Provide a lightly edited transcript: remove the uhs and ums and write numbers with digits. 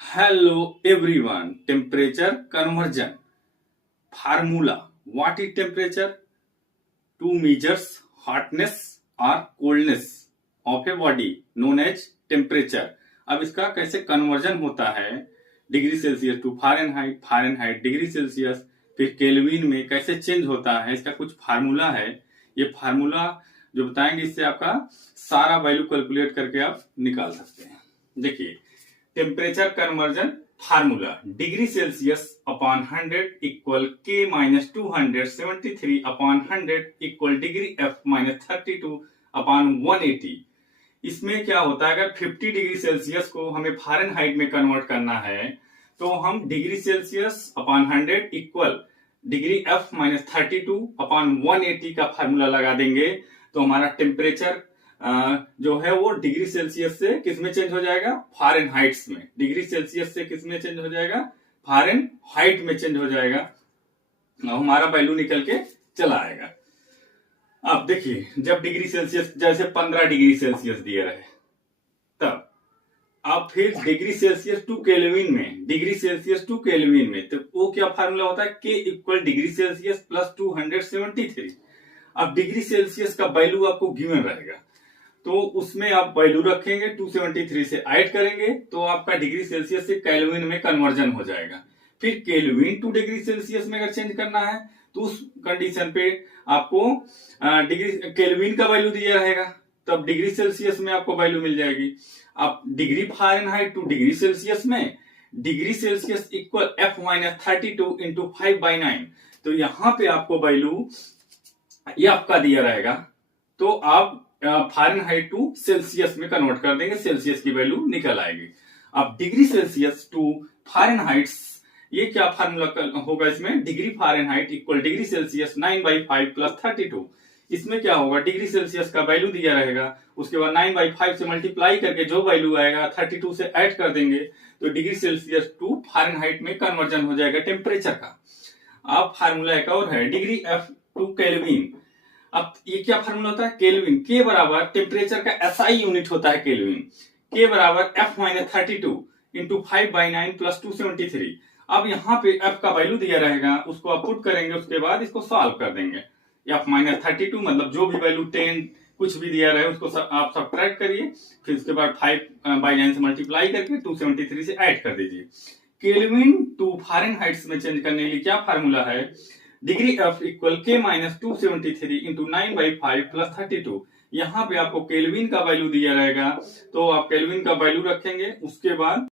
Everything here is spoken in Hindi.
Hello everyone. Temperature conversion. Formula. What is temperature? To measures hotness or coldness of a body known as temperature. अब इसका कैसे कन्वर्जन होता है degree Celsius to Fahrenheit, Fahrenheit degree Celsius, फिर केल्विन में कैसे चेंज होता है, इसका कुछ फार्मूला है। ये फार्मूला जो बताएंगे इससे आपका सारा वैल्यू कैलकुलेट करके आप निकाल सकते हैं। देखिए temperature conversion formula degree Celsius upon 100 equal K minus 273 upon 100 equal degree F minus 32 upon 180। इसमें क्या होता है, अगर 50 डिग्री सेल्सियस को हमें फारेनहाइट में कन्वर्ट करना है तो हम degree Celsius upon 100 equal degree F minus 32 upon 180 का फार्मूला लगा देंगे तो हमारा टेम्परेचर जो है वो डिग्री सेल्सियस से किस में चेंज हो जाएगा, फारेनहाइट्स में। डिग्री सेल्सियस से किस में चेंज हो जाएगा, फारेनहाइट में चेंज हो जाएगा। हमारा वैल्यू निकल के चला आएगा। अब देखिए जब डिग्री सेल्सियस जैसे 15 डिग्री सेल्सियस दिया रहे तब अब फिर डिग्री सेल्सियस टू केल्विन में, डिग्री सेल्सियस टू केल्विन में तो वो क्या फार्मूला होता है, के इक्वल डिग्री सेल्सियस प्लस 273। अब डिग्री सेल्सियस का वैल्यू आपको गिवन रहेगा तो उसमें आप वैल्यू रखेंगे, 273 से ऐड करेंगे तो आपका डिग्री सेल्सियस से केल्विन में कन्वर्जन हो जाएगा। फिर केल्विन टू डिग्री सेल्सियस में अगर चेंज करना है तो उस कंडीशन पे आपको डिग्री केल्विन का वैल्यू दिया रहेगा, तब डिग्री सेल्सियस में आपको वैल्यू मिल जाएगी। अब degree Fahrenheit to degree Celsius में degree Celsius equal F minus 32 into 5/9, तो यहां पे आपको वैल्यू ये आपका दिया रहेगा तो आप फारेनहाइट टू सेल्सियस में कन्वर्ट कर देंगे, सेल्सियस की वैल्यू निकल आएगी। अब डिग्री सेल्सियस टू फारेनहाइट ये क्या फार्मूला होगा, इसमें degree Fahrenheit equal degree Celsius 9/5 plus 32। इसमें क्या होगा, डिग्री सेल्सियस का वैल्यू दिया रहेगा, उसके बाद 9/5 से मल्टीप्लाई करके जो वैल्यू आएगा 32 से ऐड कर देंगे तो डिग्री सेल्सियस टू फारेनहाइट में कन्वर्जन हो जाएगा टेम्परेचर का। अब फार्मूला एक और है डिग्री एफ टू केल्विन। अब ये क्या फार्मूला होता है, केल्विन के बराबर टेम्परेचर का एसआई यूनिट होता है केल्विन, के बराबर एफ माइनस 32 इंटू 5/9 प्लस 273। अब यहाँ पे एफ का वैल्यू दिया रहेगा, उसको आप पुट करेंगे, उसके बाद इसको सॉल्व कर देंगे। एफ माइनस 32 मतलब जो भी वैल्यू 10 कुछ भी दिया रहे उसको आप सब्ट्रैक्ट करिए, फिर उसके बाद 5/9 से मल्टीप्लाई करके 273 से ऐड कर दीजिए। केल्विन टू फारेनहाइट्स में चेंज करने के लिए क्या फार्मूला है, degree F equal K minus 273 into 9/5 plus 32। यहाँ पे आपको केल्विन का वैल्यू दिया रहेगा तो आप केल्विन का वैल्यू रखेंगे, उसके बाद